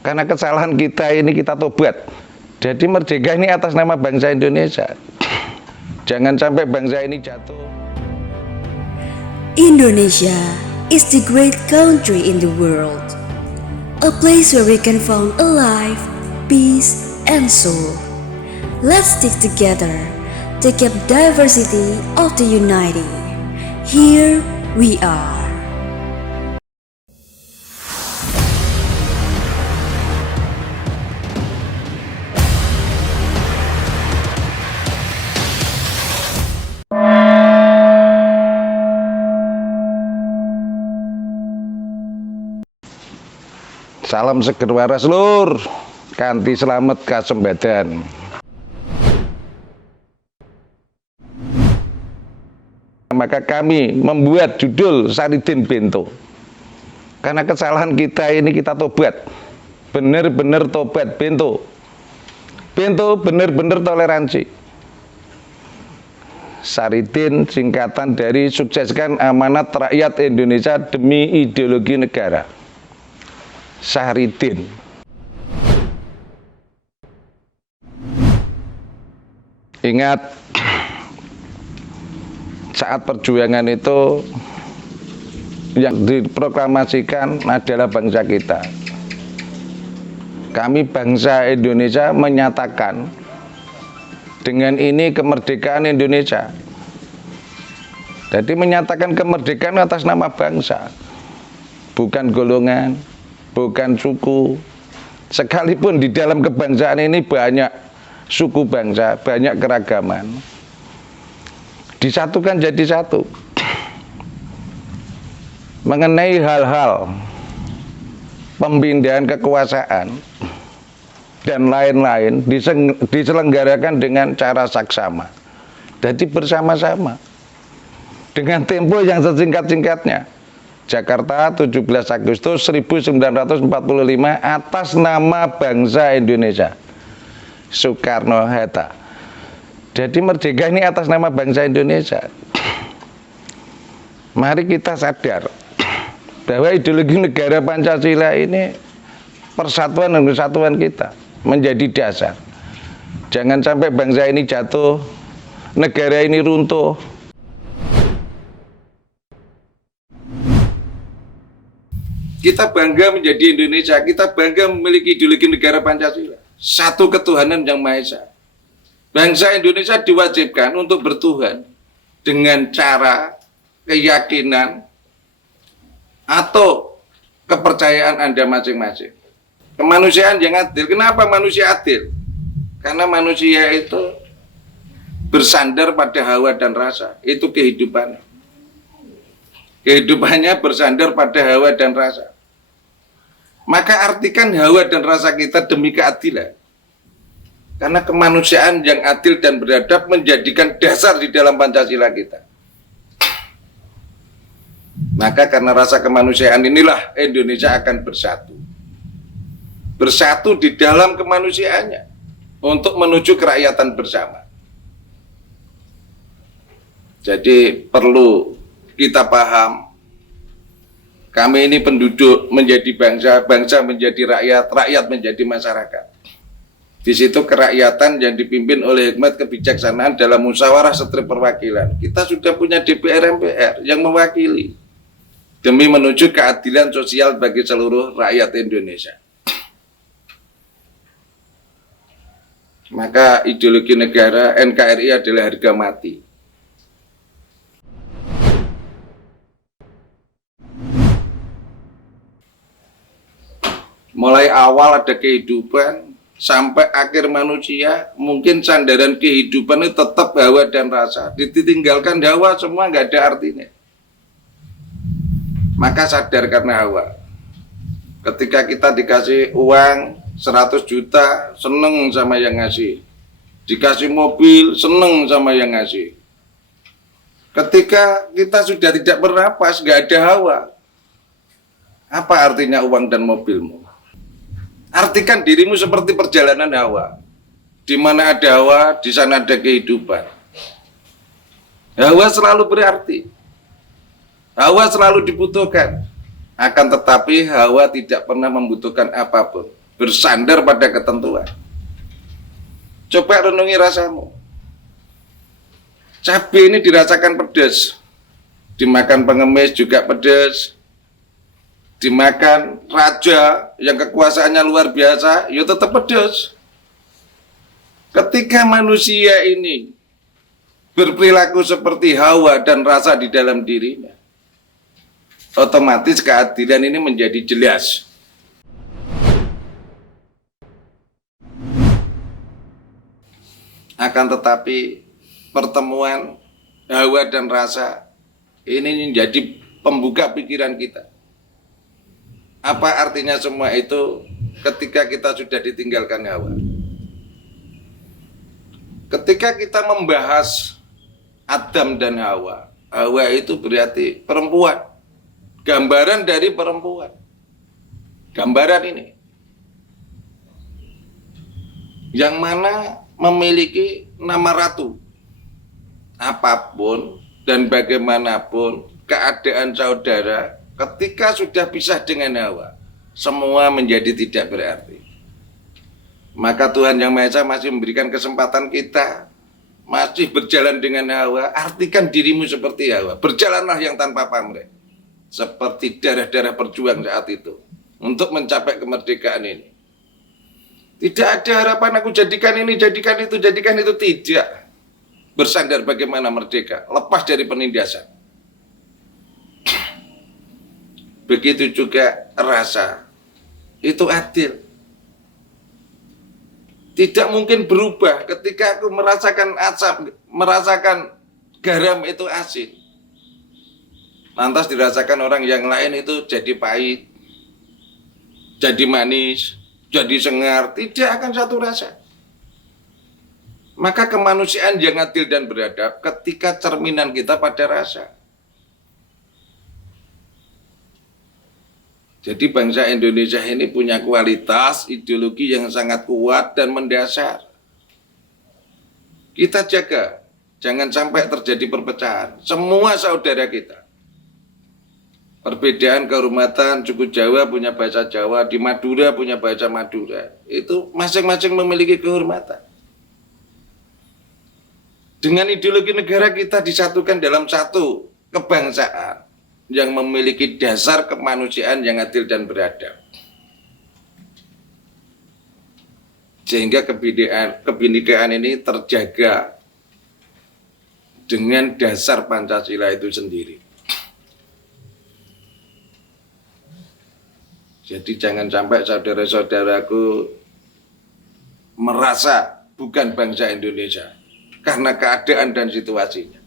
Karena kesalahan kita ini kita tobat. Jadi merdeka ini atas nama bangsa Indonesia. Jangan sampai bangsa ini jatuh. Indonesia is the great country in the world. A place where we can find a life, peace, and soul. Let's stick together to keep diversity of the unity. Here we are. Salam seger waras lur, kanthi selamat kasembadan. Maka kami membuat judul Saridin Bento. Karena kesalahan kita ini kita tobat. Benar-benar tobat Bento. Bento benar-benar toleransi. Saridin singkatan dari sukseskan amanat rakyat Indonesia demi ideologi negara. Saridin. Ingat, saat perjuangan itu yang diproklamasikan adalah bangsa kita. Kami bangsa Indonesia menyatakan dengan ini kemerdekaan Indonesia. Jadi menyatakan kemerdekaan atas nama bangsa, bukan golongan, bukan suku. Sekalipun di dalam kebangsaan ini banyak suku bangsa, banyak keragaman, disatukan jadi satu. Mengenai hal-hal pemindahan kekuasaan dan lain-lain diselenggarakan dengan cara saksama. Jadi bersama-sama dengan tempo yang sesingkat-singkatnya. Jakarta 17 Agustus 1945 atas nama bangsa Indonesia. Soekarno-Hatta. Jadi merdeka ini atas nama bangsa Indonesia. Mari kita sadar bahwa ideologi negara Pancasila ini persatuan dan kesatuan kita menjadi dasar. Jangan sampai bangsa ini jatuh, negara ini runtuh. Kita bangga menjadi Indonesia, kita bangga memiliki ideologi negara Pancasila. Satu ketuhanan yang Maha Esa. Bangsa Indonesia diwajibkan untuk bertuhan dengan cara, keyakinan, atau kepercayaan Anda masing-masing. Kemanusiaan yang adil. Kenapa manusia adil? Karena manusia itu bersandar pada hawa dan rasa. Itu kehidupannya. Kehidupannya bersandar pada hawa dan rasa. Maka artikan hawa dan rasa kita demi keadilan. Karena kemanusiaan yang adil dan beradab menjadikan dasar di dalam Pancasila kita. Maka karena rasa kemanusiaan inilah Indonesia akan bersatu. Bersatu di dalam kemanusiaannya untuk menuju kerakyatan bersama. Jadi perlu kita paham, kami ini penduduk menjadi bangsa, bangsa menjadi rakyat, rakyat menjadi masyarakat. Di situ kerakyatan yang dipimpin oleh hikmat kebijaksanaan dalam musyawarah setri perwakilan. Kita sudah punya DPR MPR yang mewakili demi menuju keadilan sosial bagi seluruh rakyat Indonesia. Maka ideologi negara NKRI adalah harga mati. Mulai awal ada kehidupan sampai akhir manusia, mungkin sandaran kehidupan itu tetap hawa dan rasa. Ditinggalkan hawa semua nggak ada artinya. Maka sadar karena hawa. Ketika kita dikasih uang 100 juta, seneng sama yang ngasih. Dikasih mobil, seneng sama yang ngasih. Ketika kita sudah tidak bernapas, nggak ada hawa. Apa artinya uang dan mobilmu? Artikan dirimu seperti perjalanan hawa. Di mana ada hawa, di sana ada kehidupan. Hawa selalu berarti. Hawa selalu dibutuhkan. Akan tetapi hawa tidak pernah membutuhkan apapun. bersandar pada ketentuan. Coba renungi rasamu. Cabai ini dirasakan pedas, dimakan pengemis juga pedas, dimakan raja yang kekuasaannya luar biasa, ya tetap pedas. Ketika manusia ini berperilaku seperti hawa dan rasa di dalam dirinya, otomatis keadilan ini menjadi jelas. Akan tetapi pertemuan hawa dan rasa ini menjadi pembuka pikiran kita. Apa artinya semua itu ketika kita sudah ditinggalkan hawa? Ketika kita membahas Adam dan Hawa, Hawa itu berarti perempuan, gambaran dari perempuan. Gambaran ini yang mana memiliki nama ratu. Apapun dan bagaimanapun keadaan saudara ketika sudah pisah dengan Hawa, semua menjadi tidak berarti. Maka Tuhan Yang Maha Esa masih memberikan kesempatan kita masih berjalan dengan Hawa. Artikan dirimu seperti Hawa, berjalanlah yang tanpa pamrih, seperti darah-darah berjuang saat itu untuk mencapai kemerdekaan ini. Tidak ada harapan aku jadikan ini, jadikan itu, tidak. Bersandar bagaimana merdeka, lepas dari penindasan. Begitu juga rasa, itu adil. Tidak mungkin berubah ketika aku merasakan asam, merasakan garam itu asin. Lantas dirasakan orang yang lain itu jadi pahit, jadi manis, jadi sengar, tidak akan satu rasa. Maka kemanusiaan yang adil dan beradab ketika cerminan kita pada rasa. Jadi bangsa Indonesia ini punya kualitas ideologi yang sangat kuat dan mendasar. Kita jaga, jangan sampai terjadi perpecahan. Semua saudara kita. Perbedaan kehormatan, suku Jawa punya bahasa Jawa, di Madura punya bahasa Madura. Itu masing-masing memiliki kehormatan. Dengan ideologi negara kita disatukan dalam satu kebangsaan yang memiliki dasar kemanusiaan yang adil dan beradab. Sehingga kebinekaan ini terjaga dengan dasar Pancasila itu sendiri. Jadi jangan sampai saudara-saudaraku merasa bukan bangsa Indonesia karena keadaan dan situasinya.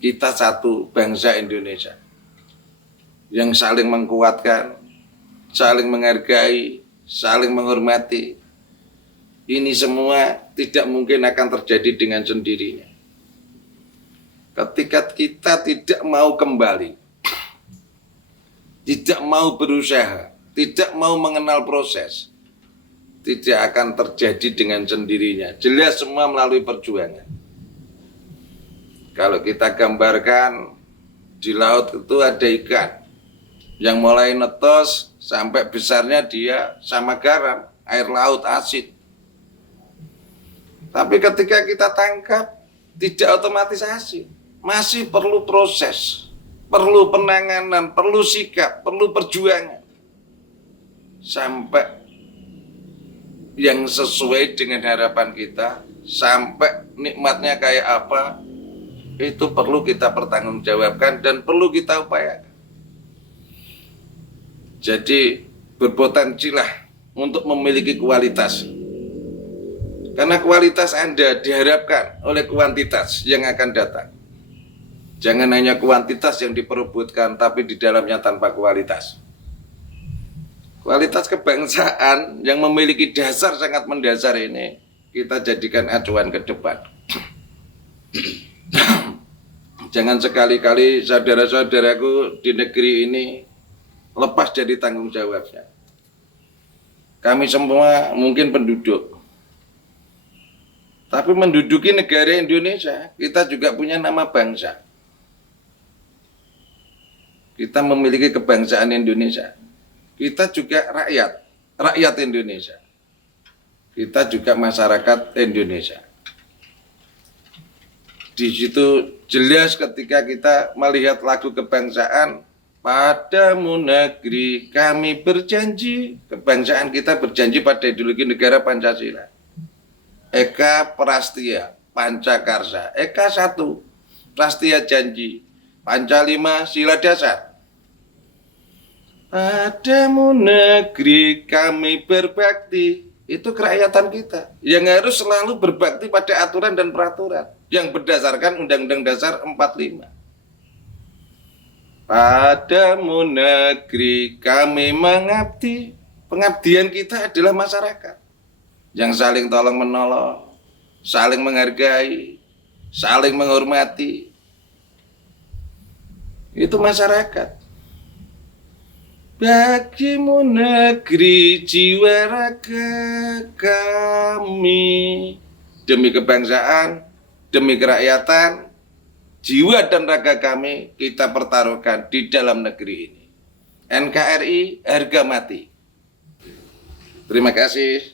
Kita satu bangsa Indonesia yang saling menguatkan, saling menghargai, saling menghormati. Ini semua tidak mungkin akan terjadi dengan sendirinya. Ketika kita tidak mau kembali, tidak mau berusaha, tidak mau mengenal proses, tidak akan terjadi dengan sendirinya. Jelas semua melalui perjuangan. Kalau kita gambarkan di laut itu ada ikan yang mulai netos sampai besarnya dia sama garam, air laut asin. Tapi ketika kita tangkap tidak otomatis asin, masih perlu proses, perlu penanganan, perlu sikap, perlu perjuangan sampai yang sesuai dengan harapan kita, sampai nikmatnya kayak apa. Itu perlu kita pertanggungjawabkan dan perlu kita upayakan. Jadi berpotensilah untuk memiliki kualitas. Karena kualitas Anda diharapkan oleh kuantitas yang akan datang. Jangan hanya kuantitas yang diperebutkan, tapi di dalamnya tanpa kualitas. Kualitas kebangsaan yang memiliki dasar sangat mendasar ini, kita jadikan acuan ke depan. Jangan sekali-kali saudara-saudaraku di negeri ini lepas dari tanggung jawabnya. Kami semua mungkin penduduk, tapi menduduki negara Indonesia, kita juga punya nama bangsa. Kita memiliki kebangsaan Indonesia. Kita juga rakyat, rakyat Indonesia. Kita juga masyarakat Indonesia. Di situ jelas ketika kita melihat lagu kebangsaan, padamu negeri kami berjanji, kebangsaan kita berjanji pada ideologi negara Pancasila. Eka Prastia Pancakarsa, Eka 1, Prastia janji, Panca 5 sila dasar. Padamu negeri kami berbakti, itu kerakyatan kita yang harus selalu berbakti pada aturan dan peraturan yang berdasarkan Undang-Undang Dasar 45. Padamu negeri kami mengabdi. Pengabdian kita adalah masyarakat yang saling tolong menolong, saling menghargai, saling menghormati. Itu masyarakat. Bagimu negeri jiwa raga kami, demi kebangsaan, demi kerakyatan, jiwa dan raga kami kita pertaruhkan di dalam negeri ini. NKRI harga mati. Terima kasih.